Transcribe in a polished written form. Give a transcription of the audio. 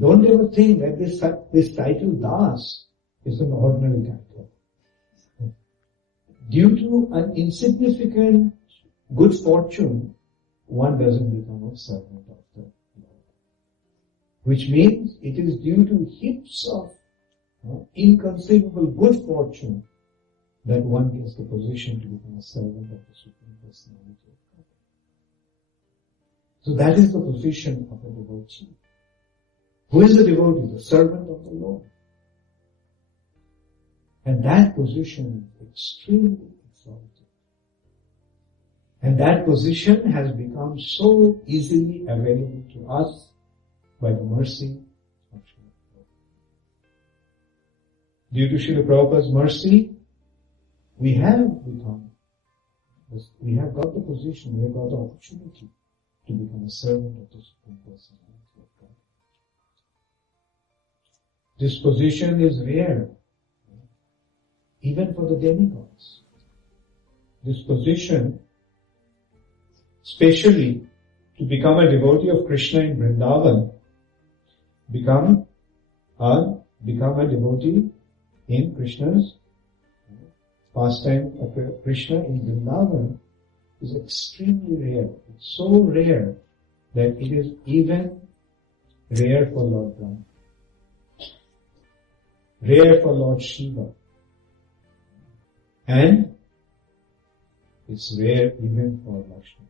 Don't ever think that this title Das is an ordinary title. Due to an insignificant good fortune, one doesn't become a servant of the Lord. Which means it is due to heaps of inconceivable good fortune that one gets the position to become a servant of the Supreme Personality of Godhead. So that is the position of a devotee. Who is a devotee? The servant of the Lord. And that position is extremely exalted. And that position has become so easily available to us by the mercy of Srila Prabhupada. Due to Srila Prabhupada's mercy, we have got the position, we have got the opportunity to become a servant of the Supreme Personality of God. This position is rare, even for the demigods. This position, especially to become a devotee of Krishna in Vrindavan, become a devotee in Krishna's pastime of Krishna in Vrindavan is extremely rare. It's so rare that it is even rare for Lord Brahma, rare for Lord Shiva, and it's rare even for Lakshmi.